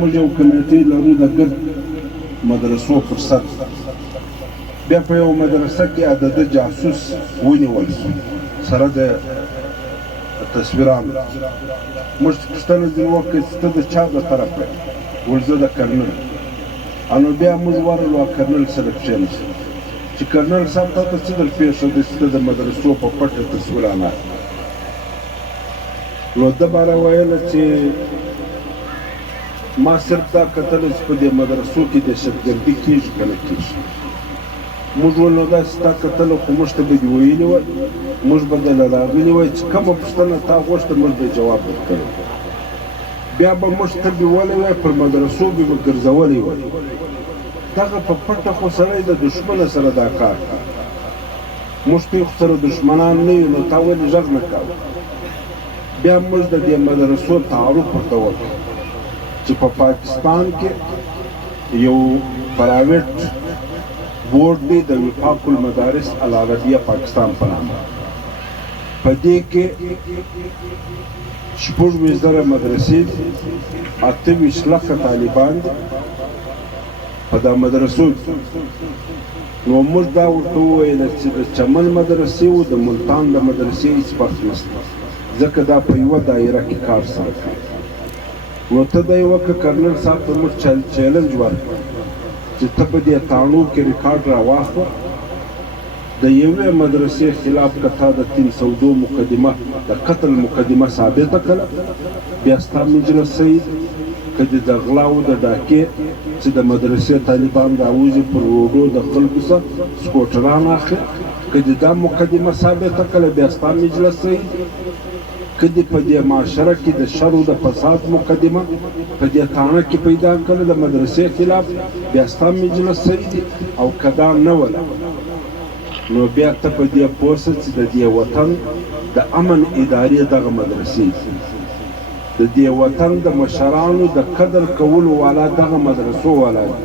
موږ یو کمیټې لرو د ګرد مدرسو پر سر. بیا په یو مدرسه کې عدده جاسوس ونیول شو سره د تصویرانو. موږ پوښتنه ځینې وکړه چې ته د چا د طرفه یې؟ ویل زه د کرنل. نو بیا موږ ورغلو کرنل سره کښېناستو چې کرنل صاحب تا ته څه در پېښ شوی چې ته د مدرسو په پټه تصویران اخلې؟ نو ده به راویله چې ما صرف دا کتلی چې په دې مدرسو کې دهشتګردي کېږي که نه کېږي. موږ ویل نو داسې تا کتله خو موږ ته به دې ویلي وای، موږ به دله راغلي وای چې کومه پوښتنه تا غوښته موږ به یې جواب ورکړی. بیا به موږ ته بیولی وای، پر مدرسو به به ګرځولی وای. دغه په پټه خو سړی د دښمنه سره دا کار کوي. موږ پې خو سره دښمنان نه یو، نو تا ولې غږ نه کوه؟ بیا موږ د دې مدرسو تعارف ورته وکړ چې په پاکستان کې یو پرایویټ بورډ دی د وفاق المدارس العربیه پاکستان په نامه. په دې کې 26,000 مدرسې دي، 28 لکه طالبان دي په دا مدرسو کې. نو موږ دا ورته وویل چې د چمن مدرسې او د ملتان د مدرسې هېڅ فرق نشته، ځکه دا په یوه دایره کې کار سره کوي. نو ته دا یې وکړه، کرنل صاحب ته موږ چیلنج ورکړ چې ته په دې تاڼو کې ریکارډ راواخله، د یوې مدرسې خلاف که تا د 302 مقدمه د قتل مقدمه ثابته کړه، بیا ستا مجلس صحیح دی. که دې د غلاو د ډاکې چې د مدرسې طالبان راوځي پر روډو د خلکو څخه سکوټران اخلي، که دې دا مقدمه ثابته کړه، بیا ستا مجلس صحیح دی. که دې په دې معاشره کې د شر او د فساد مقدمه په دې تاڼه کې پیدا کړله د مدرسې خلاف، بیا ستا مجلس صحیح دی. او که دا نه وله، نو بیا ته په دې پوه شه چې د دې وطن د امن ادارې دغه مدرسې دي، د دې وطن د مشرانو د قدر کولو والا دغه مدرسو والا دي،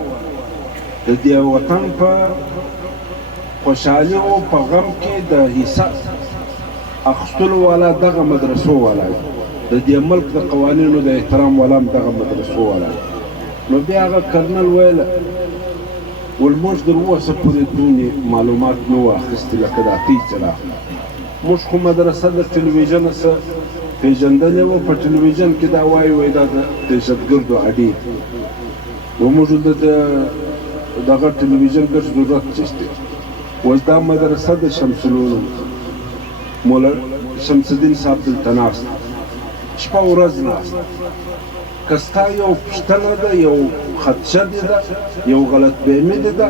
د دې وطن په خوشحالي او په غم کې د حصه اخیستلو والا دغه مدرسو والا دي، د دې ملک د قوانینو د احترام والا هم دغه مدرسو والا دي. نو بیا هغه کرنل ویله، ول موږ در اوسه پورې دومره معلومات نه وو اخیستي لکه دا تی چې راغله. موږ خو مدرسه د ټلویزیونه څه پېژندلې وه، په ټلویزیون کې دا وایي دا د دهشتګردو اډې دي. نو موږ دغه ټلویزیون ګټ ضرورت چېشته. اوس دا مدرسه د شمس العلوم مولا شمس الدین صاحب دلته ناست، شپه ورځ ناست. که ستا یو پوښتنه ده، یو خدشه دې ده، یو غلط فهمي دې ده،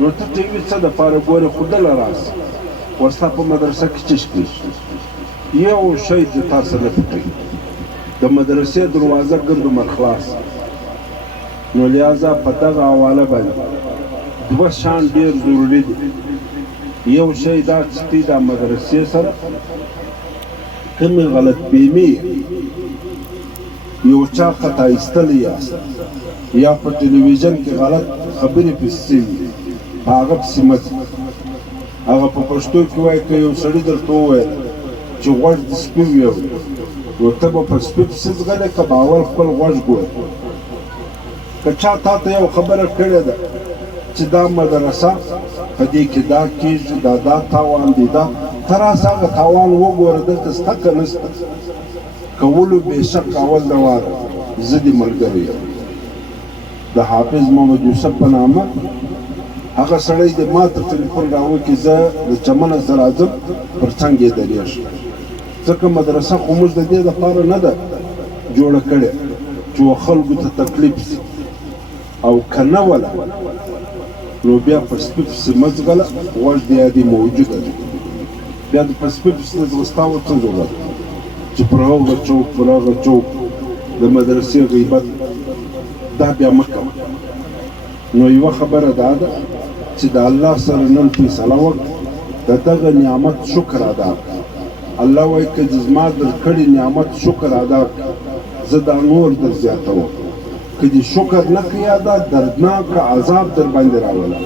نو ته ټي وي څه دپاره ګورې، خو دله راسه. ورستا په مدرسه کې چش کېږي، یو شی د تا څه نه پټوي. د مدرسې دروازه ګردومر خلاص. نو لہذا په دغه حواله باندې دوه شیان ډېر ضروري دي. یو شی دا چې تی دا مدرسې سره کومې غلط فهمي یو چا خطا ایستلی یاست، یا په ټلویزیون کې غلط خبرې پسې وي، په هغه پسې مه ځئ. هغه په پښتو کې وایي که یو سړي درته وویل چې غوږ د سپي ویوړ، نو ته به په سپي پسې ځغلې، که به اول خپل غوږ ګورې. که چا تا ته یو خبره کړې ده چې دا مدرسه په دې کې دا کېږي، دا تاوان دی، دا ته راسه هغه تاوان وګوره، دلته شته که نشته. کولو بېشک اول د واره زه دې ملګری یم. د حافظ محمد یوسف په نامه هغه سړی دې ما ته ټلیفون راوکړي، زه د چمنه سره راځم، پر څنګ یې درېږم. ځکه مدرسه خو موږ د دې لپاره نه ده جوړه کړې چې خلکو ته تکلیف شي، او که نه وله نو بیا په سپي پسې مه ځغله، غوږ د یادې موجوده ده. بیا د په سپي پسې ځغستا څه ضرورت چې پر هغه چوک پر هغه چوک د مدرسې غیبت، دا بیا مه کوه. نو یوه خبره دا ده چې د الله سره نن فیصله وکړه، د دغه نعمت شکر ادا کړه. الله وایي که زما در کړي نعمت شکر ادا کړه، زه دا نور در زیاتوم. که دې شکر نه کړې ادا، دردناک عذاب در باندې راولم.